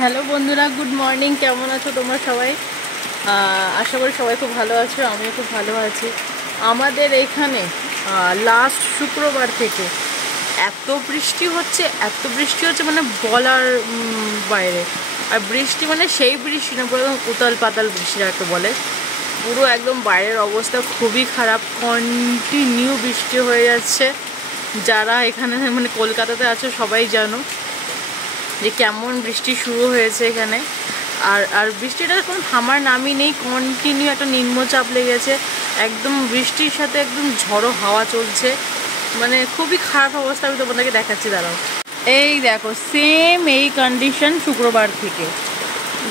Hello বন্ধুরা, good morning. কেমন আছো তোমরা সবাই? আশা করি সবাই খুব ভালো আছো, আমিও খুব ভালো আছি। আমাদের এখানে লাস্ট শুক্রবার থেকে এত বৃষ্টি হচ্ছে মানে বলার বাইরে। আর বৃষ্টি মানে সেই বৃষ্টি না, পুরো একদম উতাল পাতাল বৃষ্টি যাকে বলে। পুরো একদম বাইরের অবস্থা খুবই খারাপ, কন্টিনিউ বৃষ্টি হয়ে যাচ্ছে। যারা এখানে মানে কলকাতাতে আছো সবাই জানো যে কেমন বৃষ্টি শুরু হয়েছে এখানে। আর বৃষ্টিটা কোনো থামার নামই নেই, কন্টিনিউ একটা নিম্নচাপ লেগেছে। একদম বৃষ্টির সাথে একদম ঝড়ো হাওয়া চলছে, মানে খুবই খারাপ অবস্থা। আমি তোমাদেরকে দেখাচ্ছি, দাঁড়াও। এই দেখো, সেম এই কন্ডিশন শুক্রবার থেকে।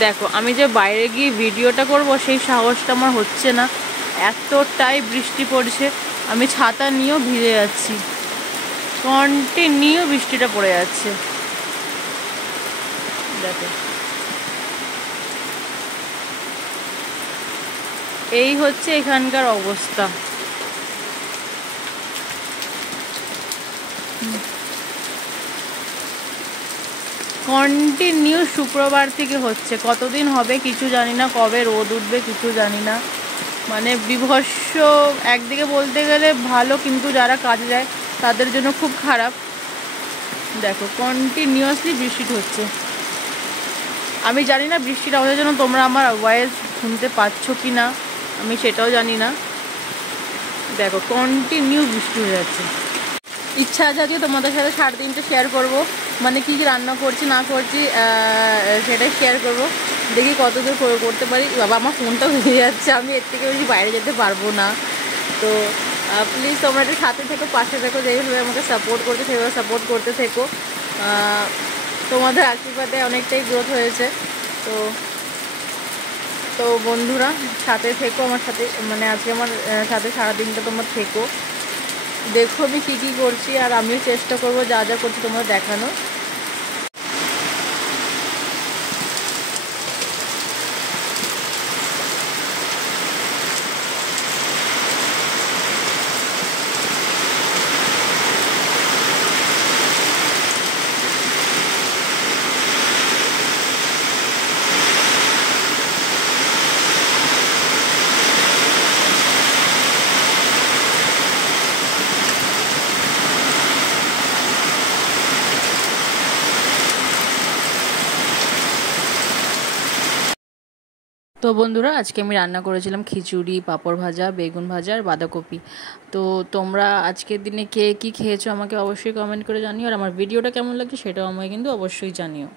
দেখো, আমি যে বাইরে গিয়ে ভিডিওটা করব সেই সাহসটা আমার হচ্ছে না, এতটাই বৃষ্টি পড়ছে। আমি ছাতা নিয়েও ভিজে যাচ্ছি, কন্টিনিউ বৃষ্টিটা পড়ে যাচ্ছে। দেখো, এই হচ্ছে এখানকার অবস্থা। কন্টিনিউ শুক্রবার থেকে হচ্ছে, কতদিন হবে কিছু জানি না, কবে রোদ উঠবে কিছু জানি না। মানে বিভৎস। একদিকে বলতে গেলে ভালো, কিন্তু যারা কাজে যায় তাদের জন্য খুব খারাপ। দেখো, কন্টিনিউয়াসলি বৃষ্টি হচ্ছে। আমি জানি না বৃষ্টির আওয়াজের জন্য তোমরা আমার ভয়েস শুনতে পাচ্ছ কি না, আমি সেটাও জানি না। দেখো, কন্টিনিউ বৃষ্টি হয়ে যাচ্ছে। ইচ্ছা আছে আজকে তোমাদের সাথে সারাদিনটা শেয়ার করব, মানে কী কী রান্না করছি না করছি সেটাই শেয়ার করব। দেখি কতদূর করতে পারি। বাবা, আমার ফোনটাও ভেঙে যাচ্ছে, আমি এর থেকে বেশি বাইরে যেতে পারবো না। তো প্লিজ তোমরা একটু সাথে থেকো, পাশে থেকো, যেইভাবে আমাকে সাপোর্ট করতে সেভাবে সাপোর্ট করতে থেকো। তোমাদের আশীর্বাদে অনেকটাই গ্রোথ হয়েছে। তো তো বন্ধুরা, সাথে থেকো আমার সাথে, মানে আজকে আমার সাথে সারাদিনটা তোমরা থেকো, দেখো আমি কী কী করছি। আর আমিও চেষ্টা করবো যা যা করছি তোমরা দেখানো। তো বন্ধুরা, আজকে আমি রান্না করেছিলাম খিচুড়ি, পাঁপড় ভাজা, বেগুন ভাজা আর বাঁধাকপি। তো তোমরা আজকের দিনে কে কী খেয়েছো আমাকে অবশ্যই কমেন্ট করে জানিও, আর আমার ভিডিওটা কেমন লাগছে সেটাও আমাকে কিন্তু অবশ্যই জানিও।